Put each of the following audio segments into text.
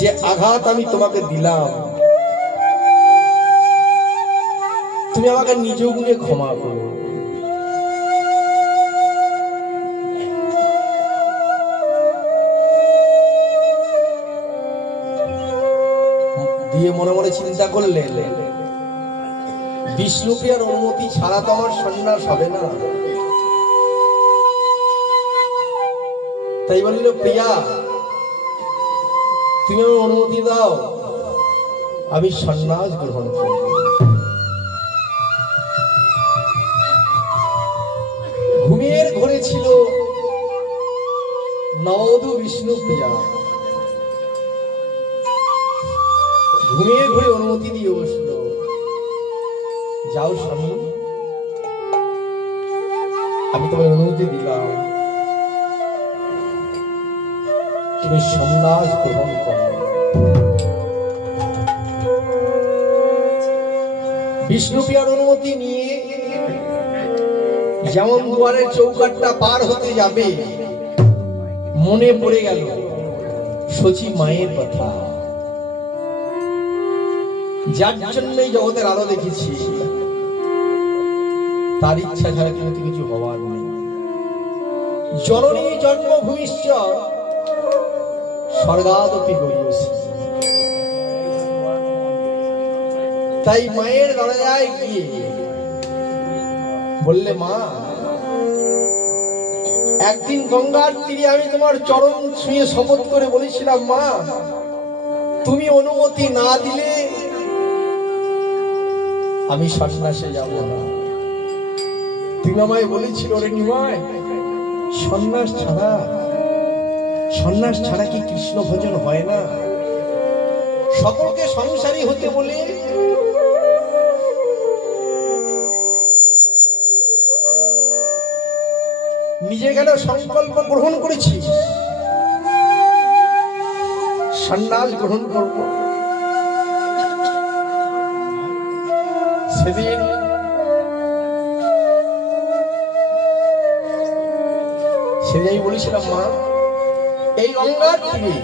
যে আঘাত আমি তোমাকে দিলাম, তুমি আমাকে নিজ গুণে ক্ষমা করো। দিয়ে মনে মনে চিন্তা করলে, বিষ্ণুপ্রিয়ার অনুমতি ছাড়া তো আমার সন্ন্যাস হবে না। তাই বলল, প্রিয়া তুমি আমার অনুমতি দাও, আমি সন্ন্যাস গ্রহণ করব। ঘুমের ঘরে ছিল নববধূ বিষ্ণুপ্রিয়া। ঘুমের ঘরে অনুমতি দিয়ে বসলো, যাও স্বামী, আমি তোমার অনুমতি দিলাম, তুমি সন্ন্যাস গ্রহণ করো। বিষ্ণুপ্রিয়ার অনুমতি নিয়ে যেমন দুয়ারের চৌকাঠটা পার হতে যাবে, মনে পড়ে গেল শচী মায়ের কথা, যার জন্যই জগতের আলো দেখেছি, তার ইচ্ছা ছাড়া কিন্তু কিছু হওয়ার নেই। জননী জন্মভূমিশ্চ স্বর্গাদপি গরীয়সী। তাই মায়ের দরজায় গিয়ে বললে, মা, একদিন গঙ্গার তীরে আমি তোমার চরণ ছুঁয়ে শপথ করে বলেছিলাম, মা, তুমি অনুমতি না দিলে আমি সন্ন্যাসে যাব না। তুমি আমায় বলেছিল, রে নিমাই, সন্ন্যাস ছাড়া কি কৃষ্ণ ভজন হয় না? সকলকে সংসারী হতে বলে নিজে কেন সংকল্প গ্রহণ করেছি সন্ন্যাস গ্রহণ করব। সেদিন আমি বলেছিলাম, মা, এই গঙ্গার তীরে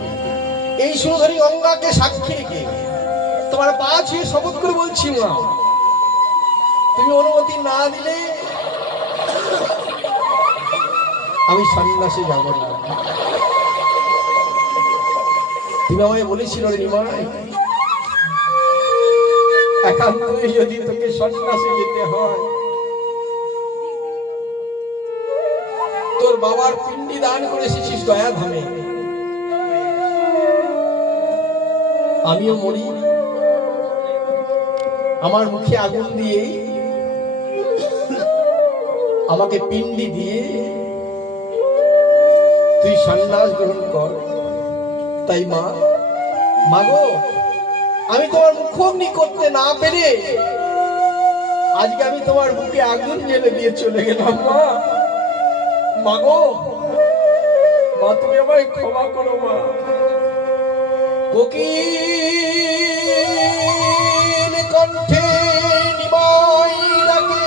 এই সুন্দরী গঙ্গাকে সাক্ষী রেখে তোমার পা ছুঁয়ে শপথ করে বলছি, মা, তুমি অনুমতি না দিলে আমি সন্ন্যাসে যাব না। তুমি আমায় বলেছিল, রে নিমাই, একান্তই যদি তোকে সন্ন্যাসে যেতে হয়, তোর বাবার পিণ্ডি দান করে এসেছিস দয়া ধামে, আমিও মরি, আমার মুখে আগুন দিয়ে আমাকে পিণ্ডি দিয়ে তুই সন্ন্যাস গ্রহণ কর। তাই মা, মাগো, আমি তোমার মুখোমুখি করতে না পেরে আজকে আমি তোমার বুকে আগুন জ্বেলে দিয়ে চলে গেলাম। মা, মাগো, মা, তুমি আমায় ক্ষমা করো। মা, কোকিল কণ্ঠে নিমাই ডাকে,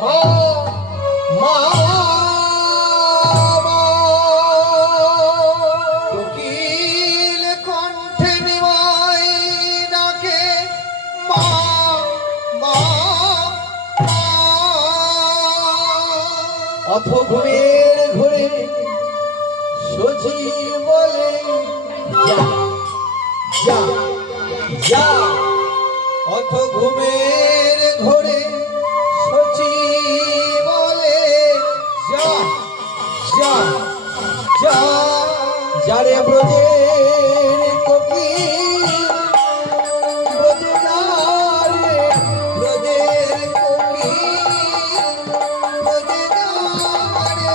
মা, মা, কোকিল কণ্ঠে নিমাই ডাকে, মা, মা, অথ ঘুমের ঘরে শচী বলে, যা যা যা। অথ ঘুমের ঘরে শচী বলে, যা যা যা। যারে ব্রজের কোকিল, ব্রজে যা রে, ব্রজের কোকিল, ব্রজে যা রে,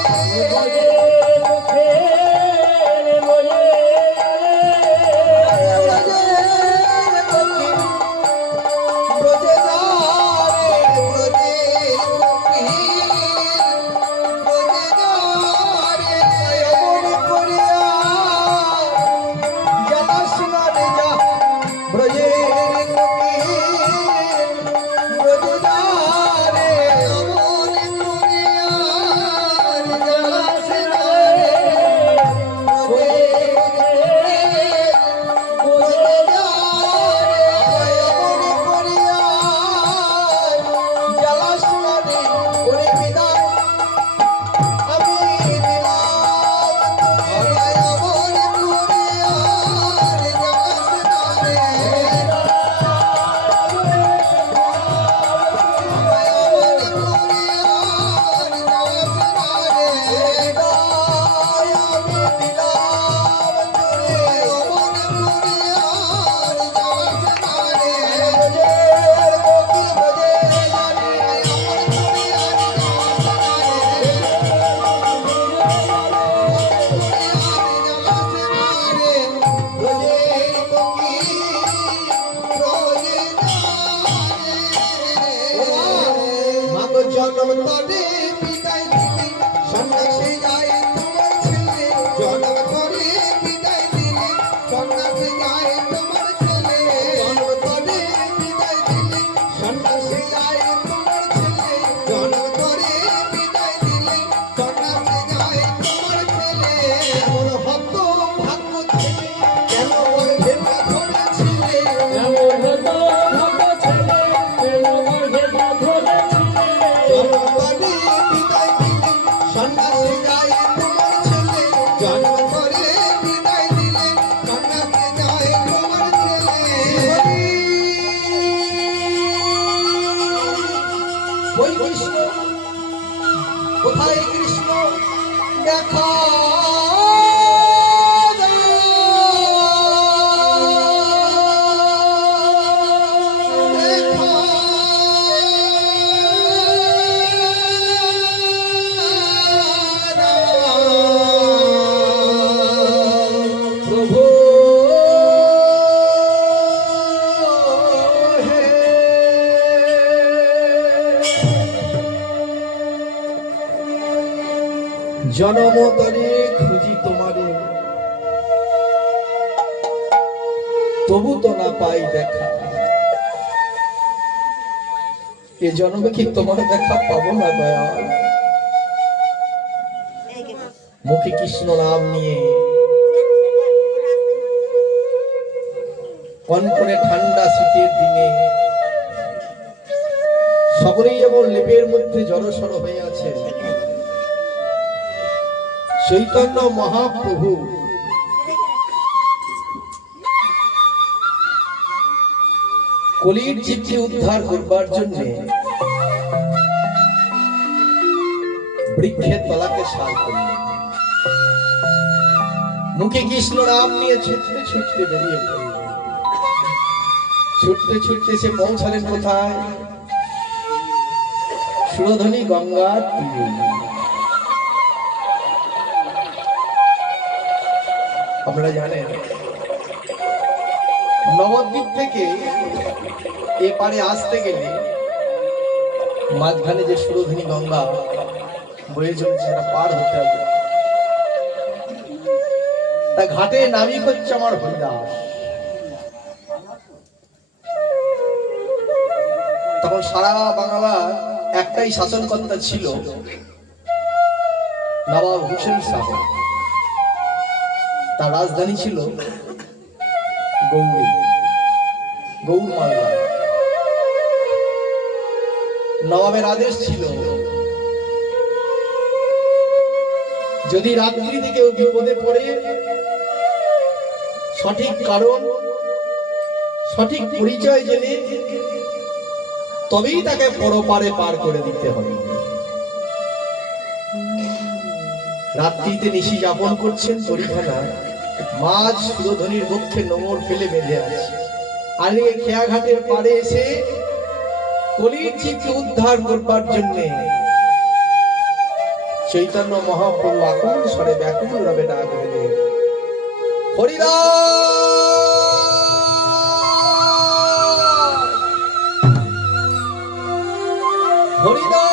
প্রভু জনম তরে খুঁজি তোমারে, তবু তো না পাই দেখা। এ জন্মে কি তোমার দেখা পাবো না দয়াল? মুখে কৃষ্ণ নাম নিয়ে কনকনে ঠান্ডা শীতের দিনে সকলেই যেমন লেপের মধ্যে জড়সড় হয়ে আছে, চৈতন্য মহাপ্রভু কলির জীবকে উদ্ধার করবার জন্য বৃক্ষের তলাকে সার করলেন। মুখে কৃষ্ণ নাম নিয়ে ছুটতে ছুটতে বেরিয়ে পড়লেন। ছুটতে ছুটতে সে পৌঁছালেন কোথায়? সুরধনী গঙ্গার তীরে। আপনারা জানেন নবদ্বীপ থেকে এপারে আসতে গেলে মাঝখানে যে সুরধনী গঙ্গা বয়ে চলছে সেটা পার হতে হবে। তা ঘাটে নামি হচ্ছে আমার হরিদাস। তখন সারা বাংলার একটাই শাসনকর্তা ছিল, নবাব হোসেন শাহ। তার রাজধানী ছিল গৌড় মালদা। নবাবের আদেশ ছিল, যদি রাত্রিতে কেউ বিপদে পড়ে সঠিক কারণ সঠিক পরিচয় জেনে তবেই তাকে পরপারে পার করে দিতে হবে। রাত্রিতে নিশি যাপন করছেন তরিখানা, মাঝ সুরধনীর বক্ষে নোঙর ফেলে বেঁধে আছে। আর খেয়াঘাটের পাড়ে এসে কলির জীবকে উদ্ধার করবার জন্য চৈতন্য মহাপ্রভু আকুল স্বরে ব্যাকুল রবে ডাক দিলেন, হরিদাস হরিদাস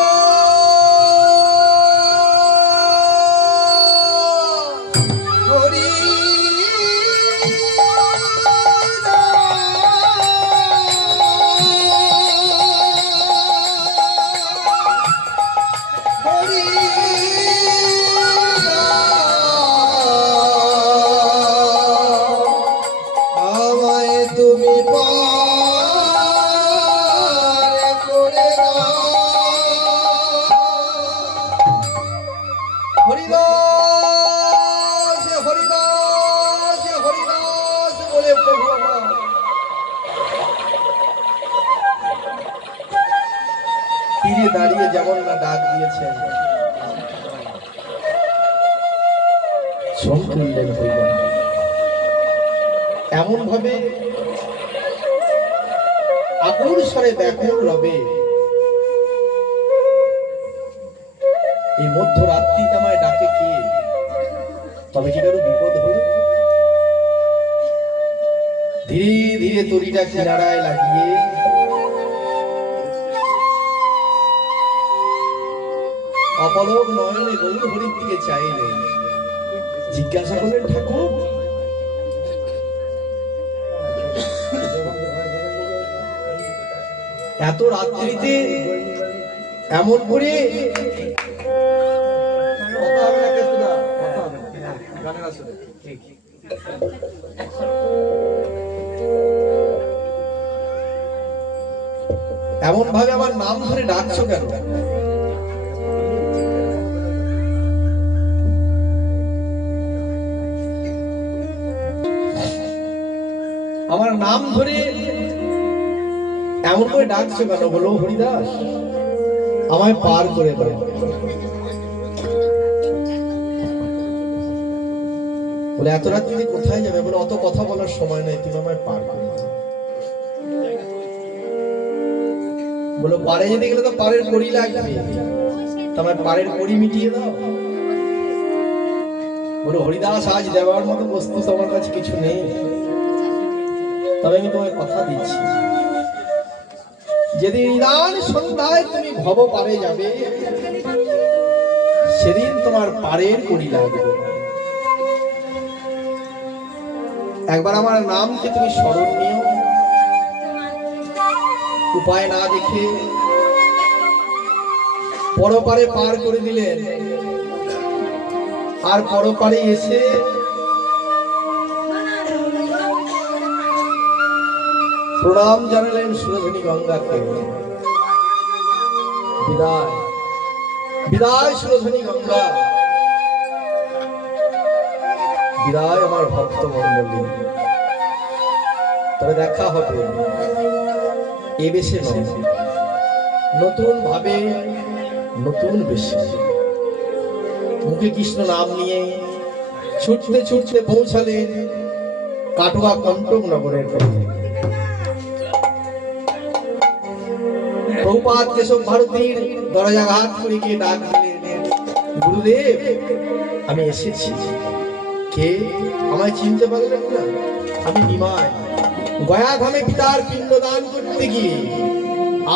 তীরে দাঁড়িয়ে যেমন না ডাক দিয়েছেন, তুললেন হরিদাস। এমন ভাবে আকুল স্বরে ব্যাকুল রবে, এই মধ্যরাত্রি আমায় ডাকে কে? তবে কি কারো বিপদ হলো? ধীরে ধীরে তরিটা কিনারায় লাগিয়ে অপলক নয়নে গৌর হরির দিকে চাইলেন, জিজ্ঞাসা করলেন, ঠাকুর এত রাত্রিতে এমন করে এমন ভাবে আমার নাম ধরে ডাকছো কেন? আমার নাম ধরে এমন করে ডাকছো কেন? বলো হরিদাস, আমায় পার করে দাও। বলে এত রাত্রি কোথায় যাবে? বলে অত কথা বলার সময় নেই, তুমি আমায় পার করে দাও। বলো পারে যেতে গেলে তো পারের কড়ি লাগবে, তোমায় পারের কড়ি মিটিয়ে দাও। বলে হরিদাস, আজ দেওয়ার মতো বস্তু তোমার কাছে কিছু নেই, তবে আমি তোমায় কথা দিচ্ছি, যেদিন নিদান সন্ধ্যায় তুমি ভব পারে যাবে, সেদিন তোমার পারের কড়ি লাগবে। একবার আমার নামকে তুমি স্মরণ নিও। উপায় না দেখে পরপারে পার করে দিলেন, আর পরপারে এসে প্রণাম জানালেন সুরধনী গঙ্গাকে। বিদায় বিদায় সুরধনী গঙ্গা, বিদায় আমার ভক্ত মন্ডলী, তবে দেখা হবে এ বেশে নয়, নতুন ভাবে নতুন বেশে। মুখে কৃষ্ণ নাম নিয়ে ছুটতে ছুটতে পৌঁছালেন কাটোয়া কণ্টক নগরের পথে। প্রভুপাদ কেশব ভারতীর দরজাঘাট করে গিয়ে ডাক দিলেন, গুরুদেব আমি এসেছি। কে? আমায় চিনতে পারলেন না? আমি নিমাই। গয়া ধামে পিতার পিণ্ডদান করতে গিয়ে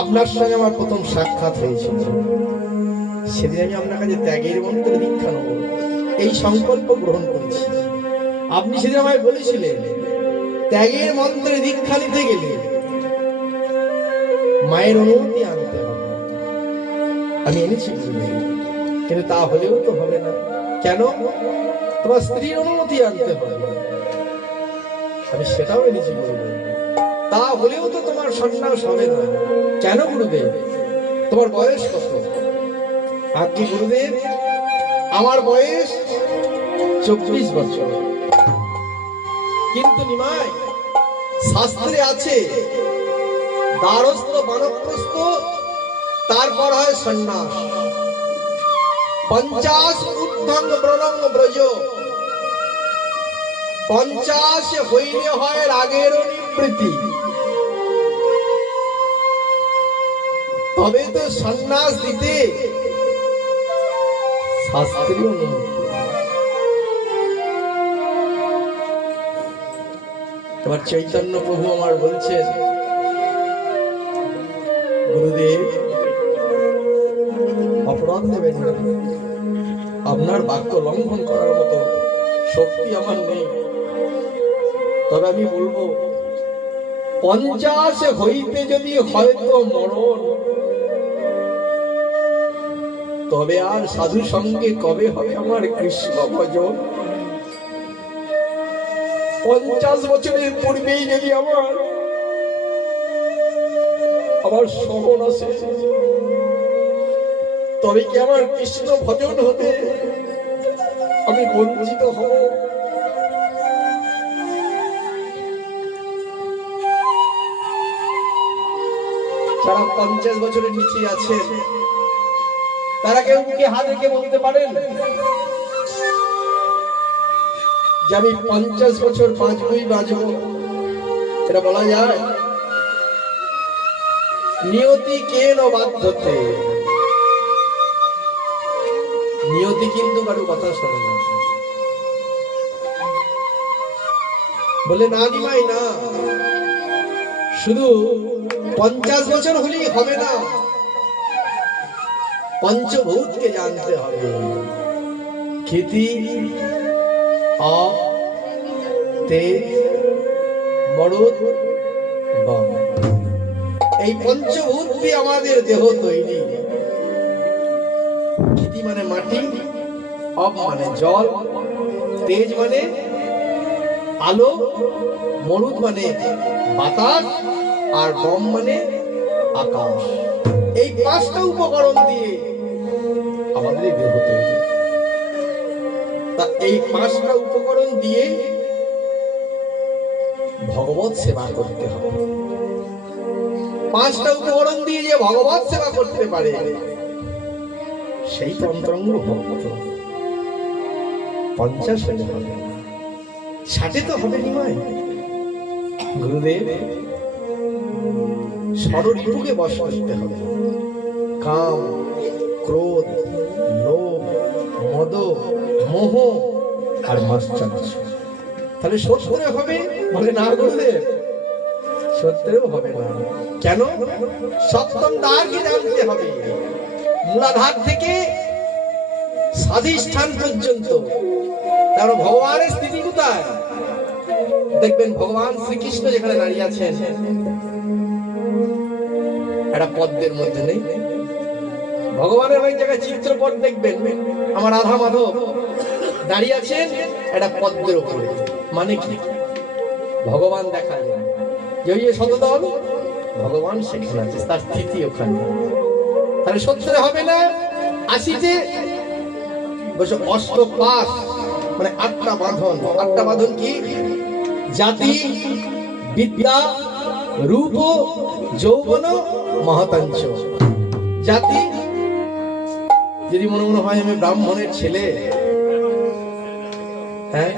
আপনার সঙ্গে আমার প্রথম সাক্ষাৎ হয়েছিল। সেদিন আমি আপনার কাছে ত্যাগের মন্ত্রে দীক্ষা নেব এই সংকল্প গ্রহণ করেছি। আপনি সেদিন আমায় বলেছিলেন ত্যাগের মন্ত্রে দীক্ষা নিতে গেলে মায়ের অনুমতি আনতে হবে। আমি এনেছি, কিন্তু তা হলেও তো হবে না। কেন? তোমার স্ত্রীর অনুমতি আনতে হবে। আমি সেটাও এনেছি গুরুদেব, তা হলেও তো তোমার সন্ন্যাস হবে না। কেন গুরুদেব? তোমার বয়স কত? আজকে গুরুদেব আমার বয়স 24 বছর। কিন্তু নিমাই, শাস্ত্রে আছে দ্বারস্থ বানপ্রস্থ, তারপর হয় সন্ন্যাস। 50 ঊর্ধ্বং ব্রণং ব্রজ, 50 হইলে হয় রাগের নিবৃত্তি, তবে তো সন্ন্যাস দিতে শাস্ত্রীয় অনুমতি। এবার চৈতন্য প্রভু আমার বলছেন, গুরুদেব অপরাধ দেবেন না, আপনার বাক্য লঙ্ঘন করার মতো শক্তি আমার নেই। তবে আমি বলবো 50 হইতে যদি হয়তো মরণ, তবে আর সাধু সঙ্গে কবে হবে আমার কৃষ্ণ ভজন? 50 বছরের পূর্বেই যদি আমার শ্রবণ আসে, তবে কি আমার কৃষ্ণ ভজন হতে আমি বঞ্চিত হব? যারা 50 বছরের নিচে আছেন তারা কেউ কি হাত রেখে বলতে পারেন যে আমি 50 বছর বাঁচবই বাঁচবো? এটা বলা যায়? নিয়তি কেন বাধ্যতে, নিয়তি কিন্তু কারো কথা শোনে না। বলে না নিমাই না, শুধু 50 বছর হলেই হবে না, পঞ্চভূতকে জানতে হবে। ক্ষিতি, আপ, তেজ, মরুদ, বাম, এই পঞ্চভূত দিয়ে আমাদের দেহ তৈরি। ক্ষিতি মানে মাটি, আপ মানে জল, তেজ মানে আলো, মরুদ মানে বাতাস, আর বম মানে আকাশ। এই 5টা উপকরণ দিয়ে আমাদের দেহ তৈরি। তা এই 5টা উপকরণ দিয়ে ভগবত সেবা করতে হবে। 5টা উপকরণ দিয়ে যে ভগবত সেবা করতে পারে সেই তন্ত্রাঙ্গ ভক্ত। 50 হলে হবে, 60 তো হবে নিমাই। গুরুদেব ষড়রিপুকে বশ করতে হবে। কাম, ক্রোধ, লোভ, মদ, মোহ, আর মাস চালাচ্ছ, তাহলে সত্তরে হবে? বলে না গুরুদেব, সত্তরেও হবে না। কেন? সপ্তম দ্বারকে জানতে হবে, মূলাধার থেকে স্বাধিষ্ঠান পর্যন্ত। তার ভগবানের স্থিতি কোথায়? দেখবেন ভগবান শ্রীকৃষ্ণ যেখানে দাঁড়িয়ে আছেন, একটা পদ্মের মধ্যে নেই? ভগবানের অনেক জায়গায় চিত্রপট দেখবেন, আমার রাধা মাধব দাঁড়িয়ে আছেন একটা পদ্মের উপরে। মানে কি? ভগবান দেখা যায় যে ওই যে শতদল, ভগবান সেখানে আছে, তার স্থিতি ওখানে। তাহলে সত্তরে হবে না, 80-তে বলছে অষ্টপাশ, মানে 8টা বাঁধন। 8টা বাঁধন কি? জাতি, বিদ্যা, রূপ, যৌবন, মহাতাঞ্চ। জাতি, যদি মনে হয় আমি ব্রাহ্মণের ছেলে, হ্যাঁ